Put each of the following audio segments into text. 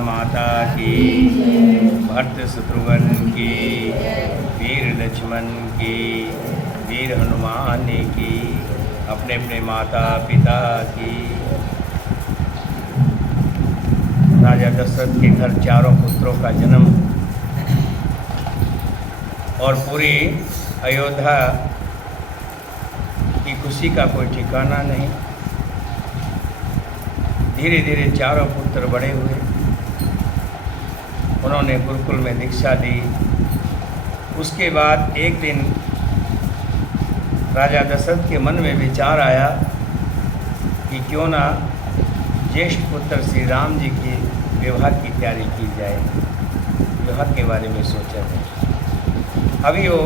माता की, भरत शत्रुघ्न की, वीर लक्ष्मण की, वीर हनुमान की, अपने अपने माता पिता की। राजा दशरथ के घर चारों पुत्रों का जन्म और पूरी अयोध्या की खुशी का कोई ठिकाना नहीं। धीरे धीरे चारों पुत्र बड़े हुए, उन्होंने गुरुकुल में दीक्षा दी। उसके बाद एक दिन राजा दशरथ के मन में विचार आया कि क्यों ना ज्येष्ठ पुत्र श्री राम जी के विवाह की तैयारी की जाए, विवाह के बारे में सोचा जाए। अभी वो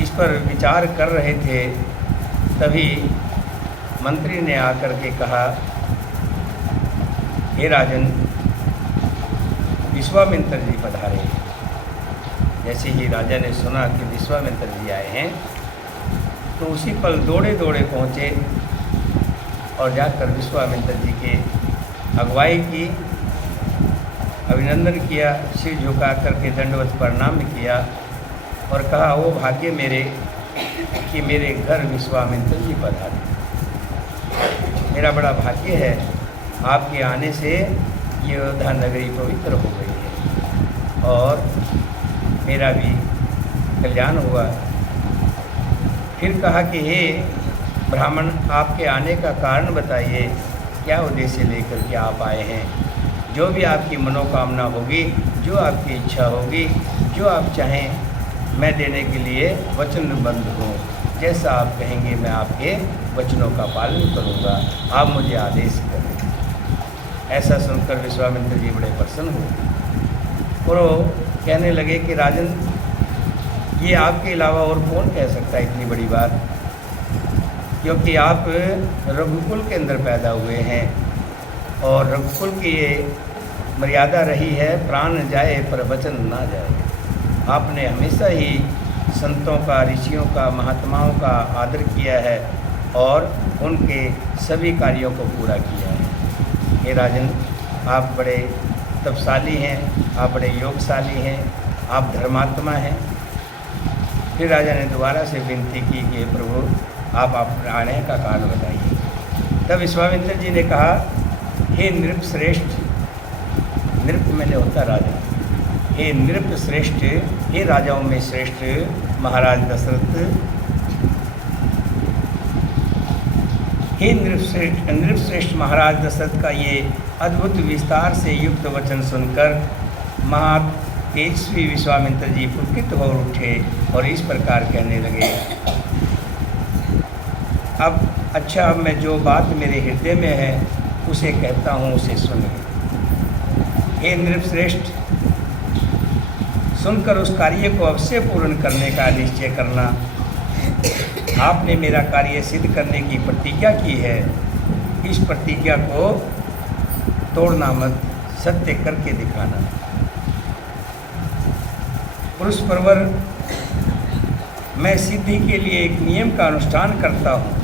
इस पर विचार कर रहे थे, तभी मंत्री ने आकर के कहा, हे राजन, विश्वामित्र जी पधारे हैं। जैसे ही राजा ने सुना कि विश्वामित्र जी आए हैं, तो उसी पल दौड़े दौड़े पहुँचे और जाकर विश्वामित्र जी के अगुवाई की, अभिनंदन किया, सिर झुका करके दंडवत प्रणाम किया और कहा, वो भाग्य मेरे कि मेरे घर विश्वामित्र जी पधारे। मेरा बड़ा भाग्य है, आपके आने से ये अयोध्या नगरी पवित्र हो गई है और मेरा भी कल्याण हुआ। फिर कहा कि हे ब्राह्मण, आपके आने का कारण बताइए, क्या उद्देश्य लेकर के आप आए हैं। जो भी आपकी मनोकामना होगी, जो आपकी इच्छा होगी, जो आप चाहें, मैं देने के लिए वचनबद्ध हूँ। जैसा आप कहेंगे मैं आपके वचनों का पालन करूँगा, आप मुझे आदेश करें। ऐसा सुनकर विश्वामित्र जी बड़े प्रसन्न हुए और वो कहने लगे कि राजन, ये आपके अलावा और कौन कह सकता है इतनी बड़ी बात, क्योंकि आप रघुकुल के अंदर पैदा हुए हैं और रघुकुल की ये मर्यादा रही है, प्राण जाए पर वचन ना जाए। आपने हमेशा ही संतों का, ऋषियों का, महात्माओं का आदर किया है और उनके सभी कार्यों को पूरा किया है। हे राजन, आप बड़े तपशाली हैं, आप बड़े योगशाली हैं, आप धर्मात्मा हैं। फिर राजा ने दोबारा से विनती की कि प्रभु, आप अपने आने का कारण बताइए। तब विश्वामित्र जी ने कहा, हे नृप श्रेष्ठ, नृप मैंने होता राजा, हे नृप श्रेष्ठ, हे राजाओं में श्रेष्ठ महाराज दशरथ, हे नृपश्रेष्ठ महाराज दशरथ का ये अद्भुत विस्तार से युक्त वचन सुनकर महातेजस्वी विश्वामित्र जी पुलकित हो उठे और इस प्रकार कहने लगे, अब अच्छा, अब मैं जो बात मेरे हृदय में है उसे कहता हूँ, उसे सुनिए। हे नृपश्रेष्ठ, सुनकर उस कार्य को अवश्य पूर्ण करने का निश्चय करना। आपने मेरा कार्य सिद्ध करने की प्रतिज्ञा की है, इस प्रतिज्ञा को तोड़ना मत, सत्य करके दिखाना। पुरुष प्रवर, मैं सिद्धि के लिए एक नियम का अनुष्ठान करता हूँ।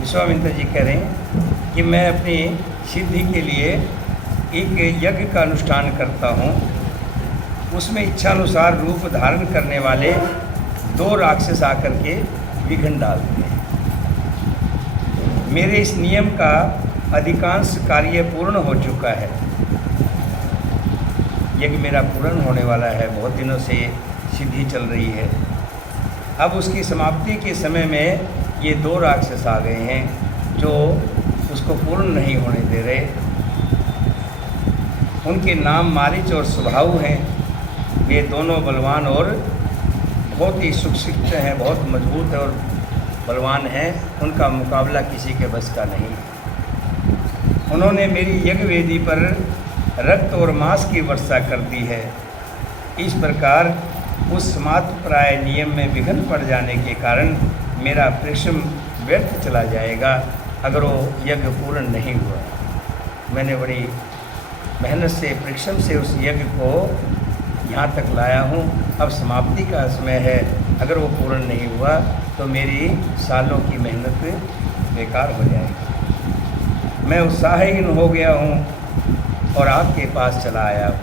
विश्वामित्र जी कह रहे हैं कि मैं अपनी सिद्धि के लिए एक यज्ञ का अनुष्ठान करता हूँ। उसमें इच्छानुसार रूप धारण करने वाले 2 राक्षस आकर के विघ्न डालते हैं। मेरे इस नियम का अधिकांश कार्य पूर्ण हो चुका है। यज्ञ मेरा पूर्ण होने वाला है, बहुत दिनों से सिद्धि चल रही है। अब उसकी समाप्ति के समय में ये 2 राक्षस आ गए हैं जो उसको पूर्ण नहीं होने दे रहे। उनके नाम मारीच और सुबाहु हैं। वे दोनों बलवान और बहुत ही सुशिक्षित हैं, बहुत मजबूत है और बलवान हैं। उनका मुकाबला किसी के बस का नहीं। उन्होंने मेरी यज्ञ वेदी पर रक्त और मांस की वर्षा कर दी है। इस प्रकार उस समाप्तप्राय नियम में विघ्न पड़ जाने के कारण मेरा परिश्रम व्यर्थ चला जाएगा अगर वो यज्ञ पूर्ण नहीं हुआ। मैंने बड़ी मेहनत से, परिश्रम से उस यज्ञ को यहाँ तक लाया हूँ। अब समाप्ति का समय है, अगर वो पूर्ण नहीं हुआ तो मेरी सालों की मेहनत बेकार हो जाएगी। मैं उत्साहहीन हो गया हूँ और आपके पास चला आया हूँ।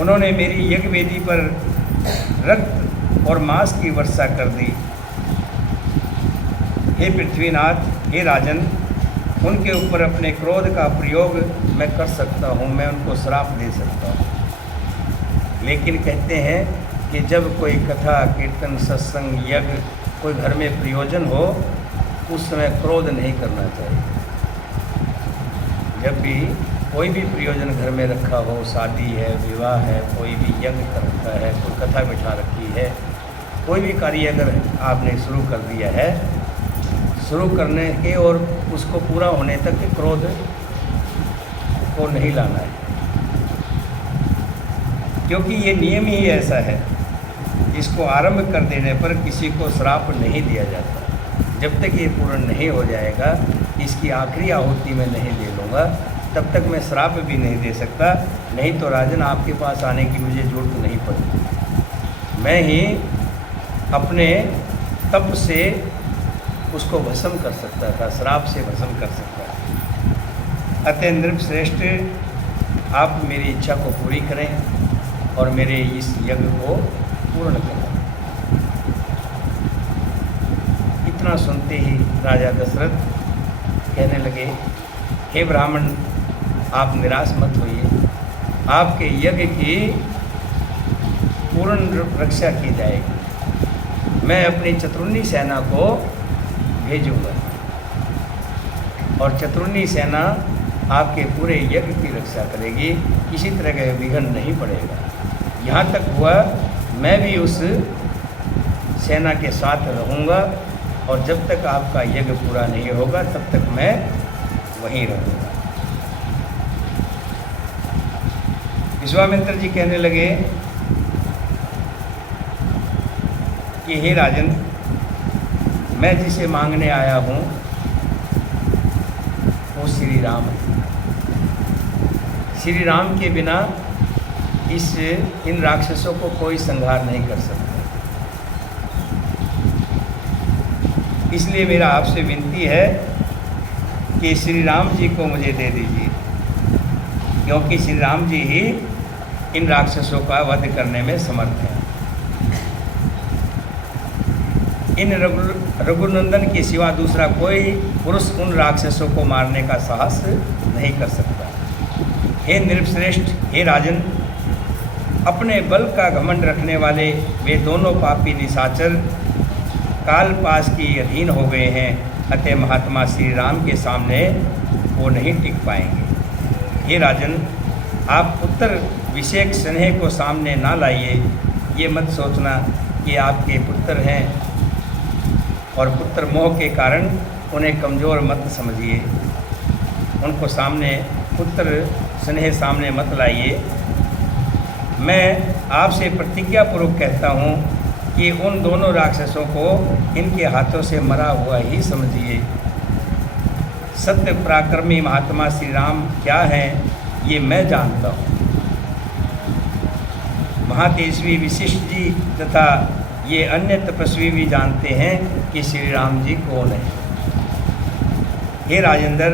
उन्होंने मेरी यज्ञ वेदी पर रक्त और मांस की वर्षा कर दी। हे पृथ्वीनाथ, हे राजन, उनके ऊपर अपने क्रोध का प्रयोग मैं कर सकता हूँ, मैं उनको श्राप दे सकता हूँ। लेकिन कहते हैं कि जब कोई कथा, कीर्तन, सत्संग, यज्ञ, कोई घर में प्रयोजन हो, उस समय क्रोध नहीं करना चाहिए। जब भी कोई भी प्रयोजन घर में रखा हो, शादी है, विवाह है, कोई भी यज्ञ कर रखा है, कोई कथा बिठा रखी है, कोई भी कार्य अगर आपने शुरू कर दिया है, शुरू करने के और उसको पूरा होने तक क्रोध को नहीं लाना है, क्योंकि ये नियम ही ऐसा है। इसको आरंभ कर देने पर किसी को श्राप नहीं दिया जाता। जब तक ये पूर्ण नहीं हो जाएगा, इसकी आखिरी आहुति में नहीं ले लूँगा, तब तक मैं श्राप भी नहीं दे सकता। नहीं तो राजन, आपके पास आने की मुझे जरूरत नहीं पड़ती। मैं ही अपने तप से उसको भस्म कर सकता था, श्राप से भस्म कर सकता था। अतः नृपश्रेष्ठ, आप मेरी इच्छा को पूरी करें और मेरे इस यज्ञ को पूर्ण करें। इतना सुनते ही राजा दशरथ कहने लगे, हे ब्राह्मण, आप निराश मत होइए, आपके यज्ञ की पूर्ण रक्षा की जाएगी। मैं अपनी चतुर्णी सेना को भेजूंगा और चतुर्णी सेना आपके पूरे यज्ञ की रक्षा करेगी, किसी तरह का विघ्न नहीं पड़ेगा। यहाँ तक हुआ, मैं भी उस सेना के साथ रहूँगा और जब तक आपका यज्ञ पूरा नहीं होगा तब तक मैं वहीं रहूँगा। विश्वामित्र जी कहने लगे कि हे राजन, मैं जिसे मांगने आया हूँ वो श्री राम है। श्री राम के बिना इन राक्षसों को कोई संहार नहीं कर सकता। इसलिए मेरा आपसे विनती है कि श्री राम जी को मुझे दे दीजिए, क्योंकि श्री राम जी ही इन राक्षसों का वध करने में समर्थ हैं। इन रघुनंदन के सिवा दूसरा कोई पुरुष उन राक्षसों को मारने का साहस नहीं कर सकता। हे नृपश्रेष्ठ, हे राजन, अपने बल का घमंड रखने वाले वे दोनों पापी निशाचर काल पास की अधीन हो गए हैं। अतः महात्मा श्री राम के सामने वो नहीं टिक पाएंगे। हे राजन, आप पुत्र विषेक स्नेह को सामने ना लाइए। ये मत सोचना कि आपके पुत्र हैं और पुत्र मोह के कारण उन्हें कमज़ोर मत समझिए। उनको सामने पुत्र स्नेह सामने मत लाइए। मैं आपसे प्रतिज्ञापूर्वक कहता हूँ कि उन दोनों राक्षसों को इनके हाथों से मरा हुआ ही समझिए। सत्य पराक्रमी महात्मा श्री राम क्या हैं ये मैं जानता हूँ। महातेजस्वी वशिष्ठ जी तथा ये अन्य तपस्वी भी जानते हैं कि श्री राम जी कौन है। हे राजेंद्र,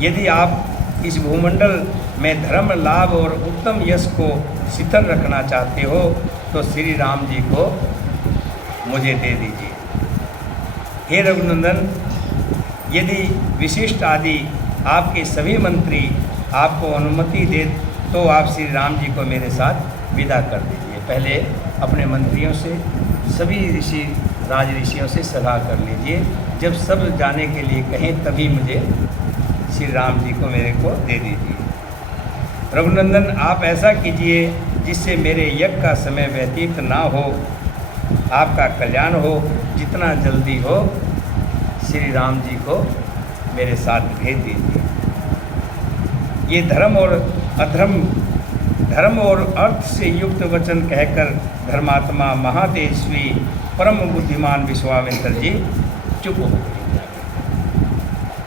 यदि आप इस भूमंडल में धर्म, लाभ और उत्तम यश को शिथिल रखना चाहते हो तो श्री राम जी को मुझे दे दीजिए। हे रघुनंदन, यदि विशिष्ट आदि आपके सभी मंत्री आपको अनुमति दे तो आप श्री राम जी को मेरे साथ विदा कर दीजिए। पहले अपने मंत्रियों से, सभी ऋषि राज ऋषियों से सलाह कर लीजिए। जब सब जाने के लिए कहें तभी मुझे श्री राम जी को मेरे को दे दीजिए। रघुनंदन, आप ऐसा कीजिए जिससे मेरे यज्ञ का समय व्यतीत ना हो, आपका कल्याण हो। जितना जल्दी हो श्री राम जी को मेरे साथ भेज दीजिए। ये धर्म और अधर्म, धर्म और अर्थ से युक्त वचन कहकर धर्मात्मा महातेजस्वी परम बुद्धिमान विश्वामित्र जी चुप हो गए।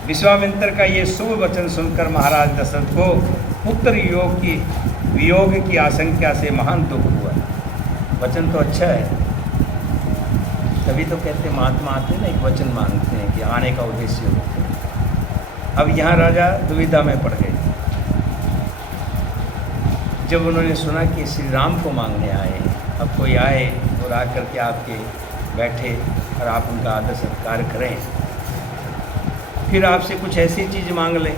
विश्वामित्र का ये शुभ वचन सुनकर महाराज दशरथ को पुत्र वियोग की आशंका से महान दुख हुआ। वचन तो अच्छा है, तभी तो कहते महात्मा आते हैं ना, एक वचन मांगते हैं कि आने का उद्देश्य होते हैं। अब यहाँ राजा दुविधा में पड़ गए। जब उन्होंने सुना कि श्री राम को मांगने आए हैं, अब कोई आए और आकर के आपके बैठे और आप उनका आदर सत्कार करें, फिर आपसे कुछ ऐसी चीज़ मांग लें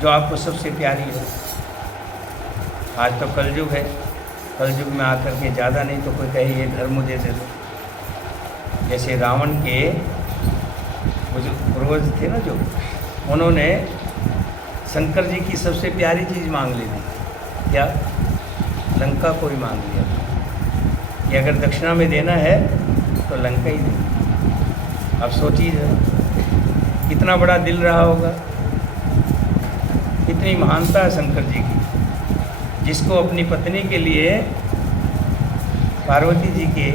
जो आपको सबसे प्यारी हो। आज तो कलयुग है, कलयुग में आकर के ज़्यादा नहीं तो कोई कहे ये घर मुझे दे दो। जैसे रावण के वो जो पूर्वज थे ना, जो उन्होंने शंकर जी की सबसे प्यारी चीज़ मांग ली थी, क्या? लंका को ही मांग लिया कि अगर दक्षिणा में देना है तो लंका ही दे। अब सोचिए कितना बड़ा दिल रहा होगा, कितनी महानता है शंकर जी की, जिसको अपनी पत्नी के लिए पार्वती जी के